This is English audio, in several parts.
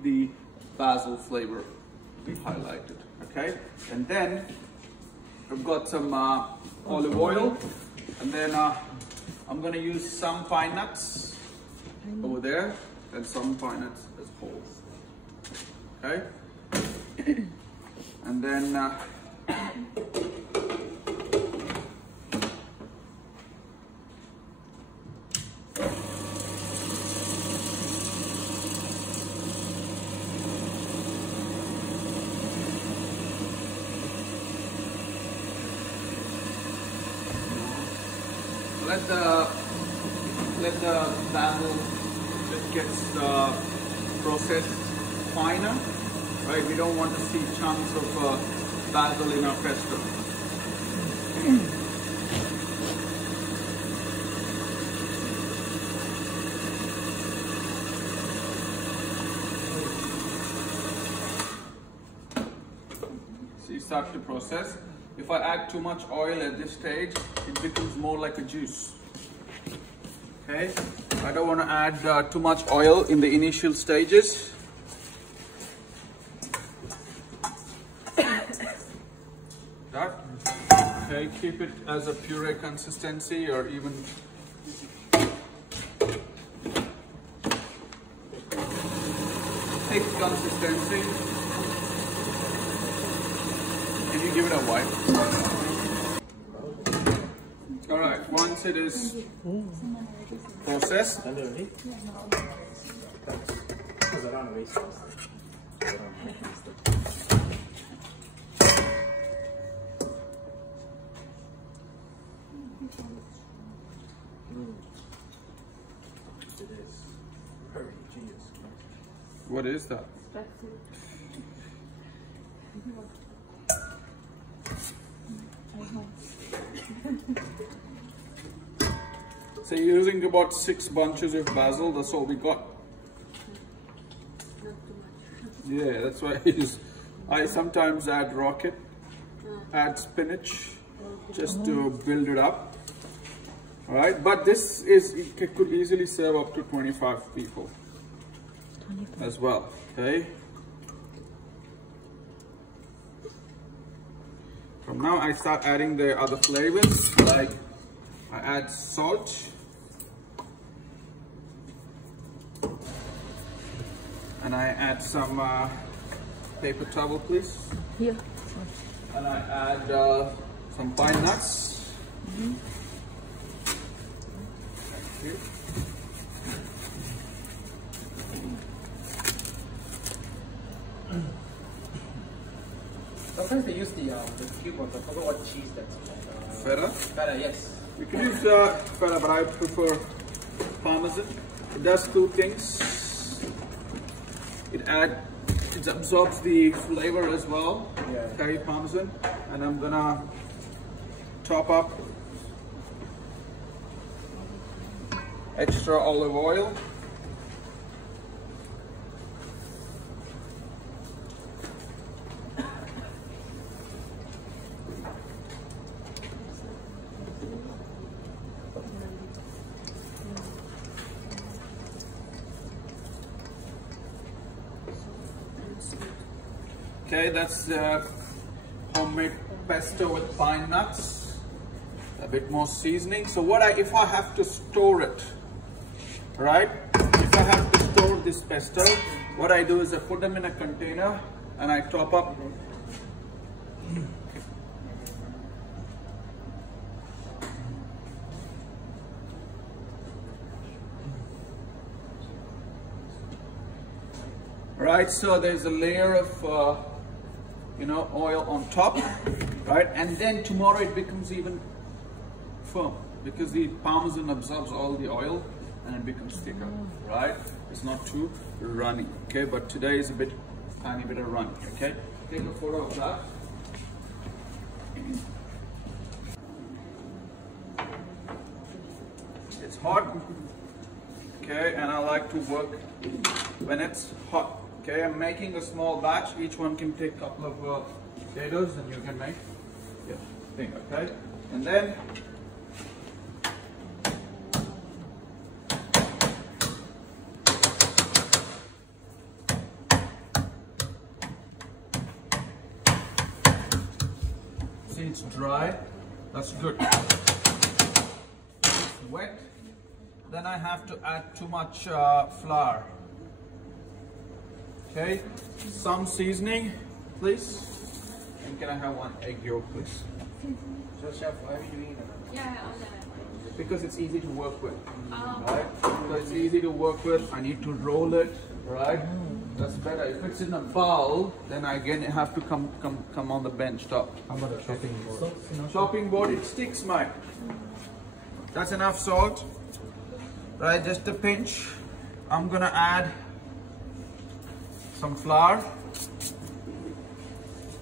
keep the basil flavor be highlighted. Okay, and then I've got some olive oil, and then I'm going to use some pine nuts over there and some pine nuts as whole. Okay, and then let the basil gets processed finer, right? We don't want to see chunks of basil in our pesto. So you start to process. If I add too much oil at this stage, it becomes more like a juice. Okay, I don't want to add too much oil in the initial stages. That. Okay, keep it as a puree consistency or even thick consistency. Can you give it a wipe? Alright, once it is processed, what is that? So you're using about 6 bunches of basil, that's all we got. Yeah, that's why I sometimes add rocket, add spinach, just to build it up. Alright, but this is, it could easily serve up to 25 people as well, okay? From now I start adding the other flavors, like I add salt, and I add some paper towel, please. Here. And I add some pine nuts. Mm-hmm. Thank you. Sometimes they use the cube ones. I forgot what cheese that's called. Feta? Feta, yes. You can use feta, but I prefer Parmesan. It does 2 things. It absorbs the flavor as well. Yeah. Okay, Parmesan. And I'm gonna top up extra olive oil. Okay, that's homemade pesto with pine nuts. A bit more seasoning. So if I have to store it, right? If I have to store this pesto, what I do is I put them in a container and I top up. Right, so there's a layer of oil on top, right? And then tomorrow it becomes even firm because the Parmesan absorbs all the oil and it becomes thicker, right? It's not too runny, okay? But today is a tiny bit of runny, okay? Take a photo of that. It's hot, okay? And I like to work when it's hot. Okay, I'm making a small batch. Each one can take a couple of potatoes and you can make thing, okay? And then it's dry, that's good. If it's wet, then I have to add too much flour. Okay, some seasoning, please. And can I have one egg yolk, please? So chef, why are you doing that? Yeah, I'll do it. Because it's easy to work with. Oh. Right? So it's easy to work with. I need to roll it, right? That's better. If it's in a bowl, then I again have to come on the bench top. How about a chopping board? Chopping board, it sticks, mate. That's enough salt. Right, just a pinch. I'm gonna add some flour.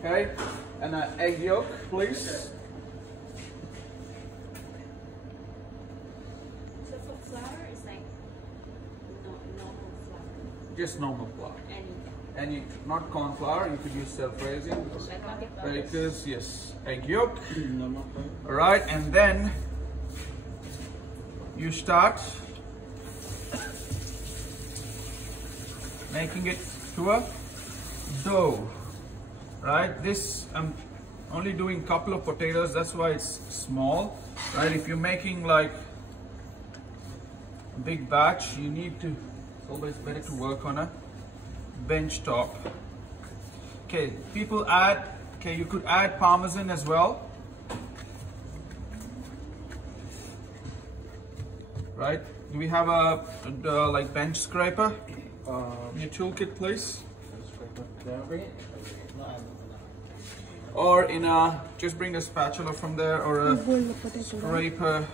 Okay, and an egg yolk, please. So for flour, it's like normal flour. Just normal flour. Any. Not corn flour, you could use self-raising. Like not Because, yes, egg yolk. Alright, and then you start making it to a dough. Right, this I'm only doing a couple of potatoes, that's why it's small. Right, if you're making like a big batch, you need to, it's always better to work on a bench top. Okay, people add, okay, you could add parmesan as well. Right, do we have a like bench scraper? Your toolkit, please. Can I bring it? Or in a, just bring a spatula from there, or a scraper.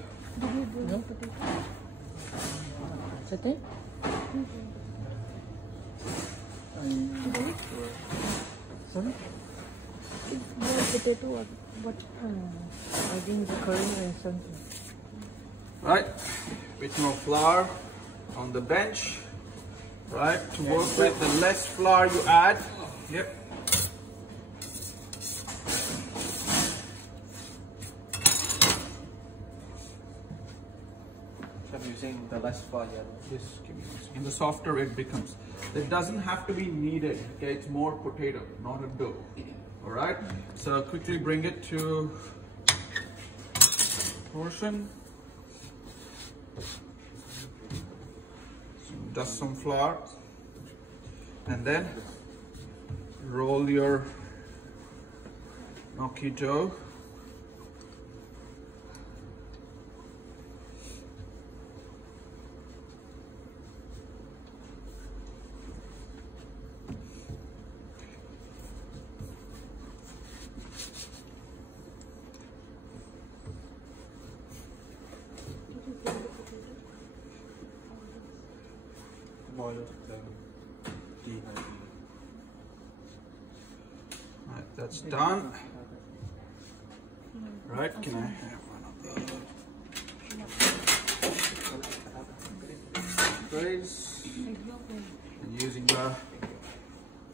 Sorry? It's more potato or what? I think the curry and something. Right, bit more flour on the bench. Right, to work with, the less flour you add. Yep. Using the less flour, yeah. Yes, give me this. And the softer it becomes. It doesn't have to be kneaded. Okay, it's more potato, not a dough. All right. So quickly bring it to portion. Dust some flour, and then roll your gnocchi dough. Right, that's done. Right, can I have one of those trays? And using a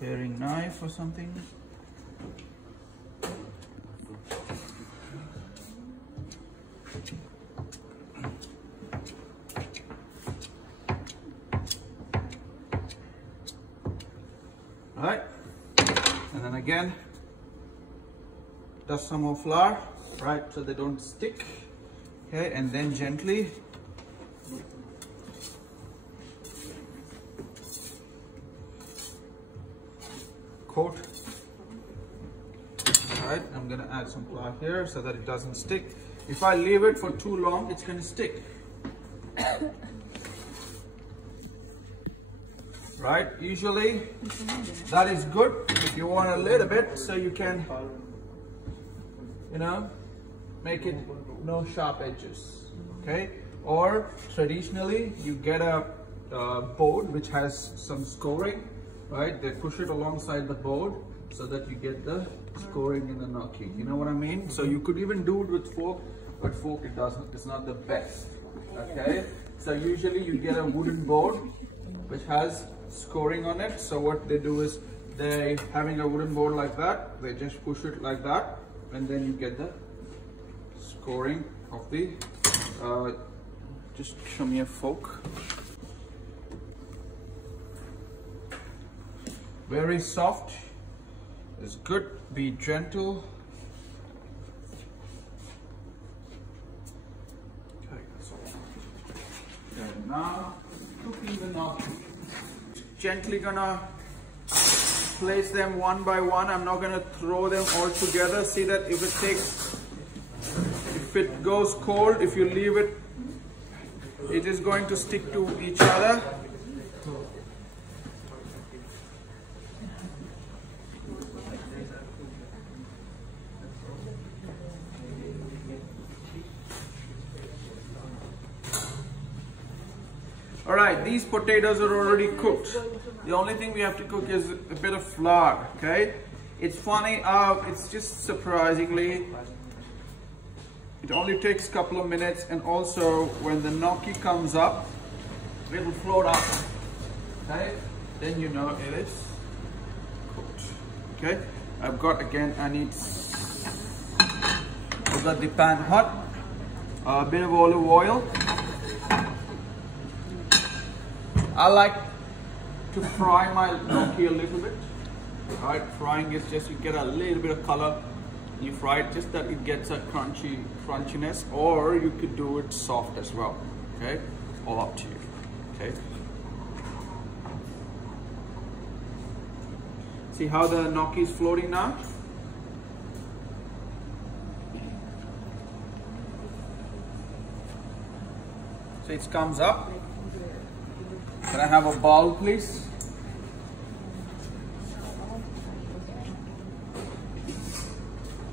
paring knife or something. Right, and then again, dust some more flour, right, so they don't stick. Okay, and then gently coat. Right, I'm gonna add some flour here so that it doesn't stick. If I leave it for too long, it's gonna stick. Right, usually that is good. If you want a little bit, so you can, you know, make it no sharp edges. Okay, or traditionally you get a board which has some scoring. Right, they push it alongside the board so that you get the scoring in the gnocchi. You know what I mean? So you could even do it with fork, but fork it doesn't. It's not the best. Okay, so usually you get a wooden board which has scoring on it. So what they do is, they having a wooden board like that, they just push it like that, and then you get the scoring of the just show me a fork. Very soft is good. Be gentle. Now, cooking the gnocchi. Gently gonna place them one by one. I'm not gonna throw them all together. See that if it goes cold, if you leave it, it is going to stick to each other. Alright, these potatoes are already cooked. The only thing we have to cook is a bit of flour, okay? It's funny, it's just surprisingly, it only takes a couple of minutes, and also when the gnocchi comes up, it will float up, okay? Then you know it is cooked, okay? I've got the pan hot, a bit of olive oil. I like to fry my gnocchi a little bit. Right, frying is just you get a little bit of color. You fry it just that it gets a crunchiness, or you could do it soft as well. Okay, all up to you. Okay. See how the gnocchi is floating now? So it comes up. Can I have a bowl, please?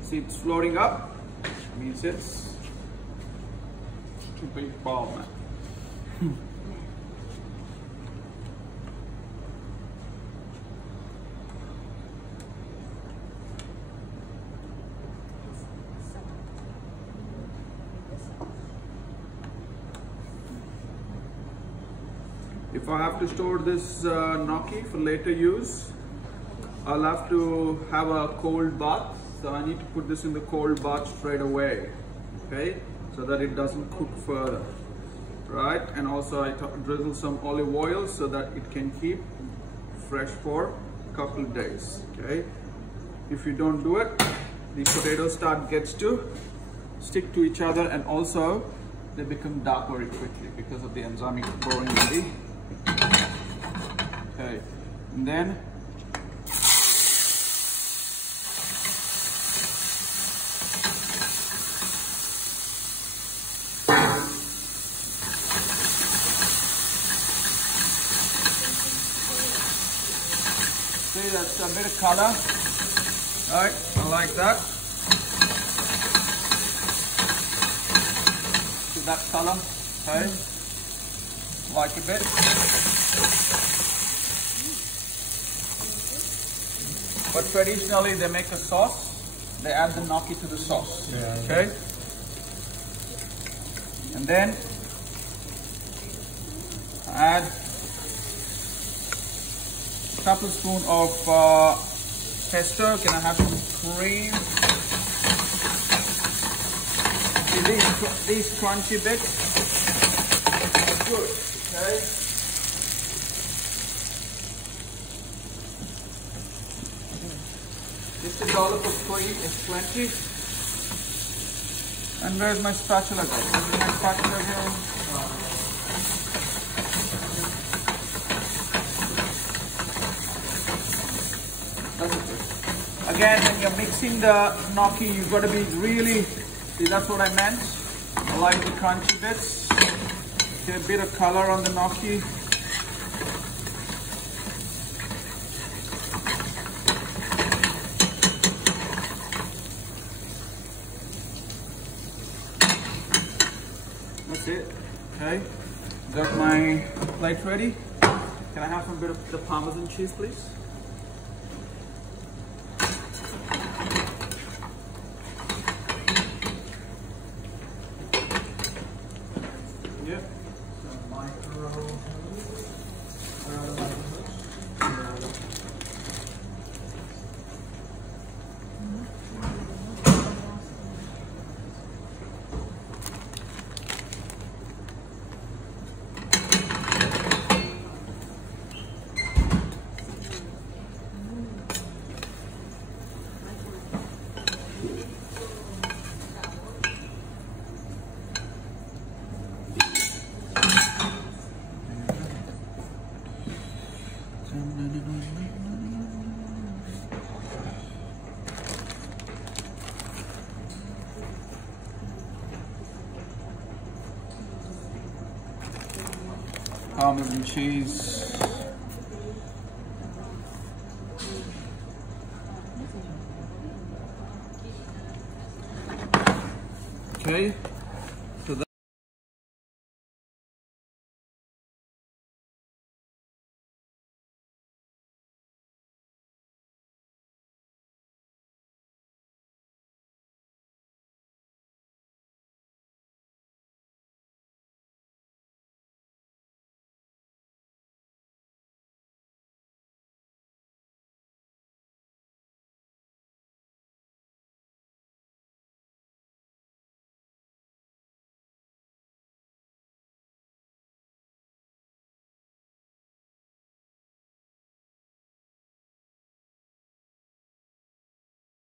See, it's floating up. Means it's too big bowl, man. If I have to store this gnocchi for later use, I'll have to have a cold bath. So I need to put this in the cold bath straight away, okay? So that it doesn't cook further, right? And also I drizzle some olive oil so that it can keep fresh for a couple of days, okay? If you don't do it, the potatoes gets to stick to each other, and also they become dark very quickly because of the enzymic pouring in the. Okay, and then see, that's a bit of color. All right, I like that. See that color, okay? Like a bit. But traditionally they make a sauce. They add the gnocchi to the sauce. Yeah, okay? And then add a tablespoon of pesto. Can I have some cream? See these crunchy bits? Good, okay? Just a dollop of cream is plenty. And where's my spatula guys? Where's my spatula here? That's it. Again, when you're mixing the gnocchi, you've got to be really, see, that's what I meant. I like the crunchy bits. Get a bit of color on the gnocchi. That's it. Okay. Got my plate ready. Can I have some bit of the Parmesan cheese, please? Yep. Parmesan cheese. Okay.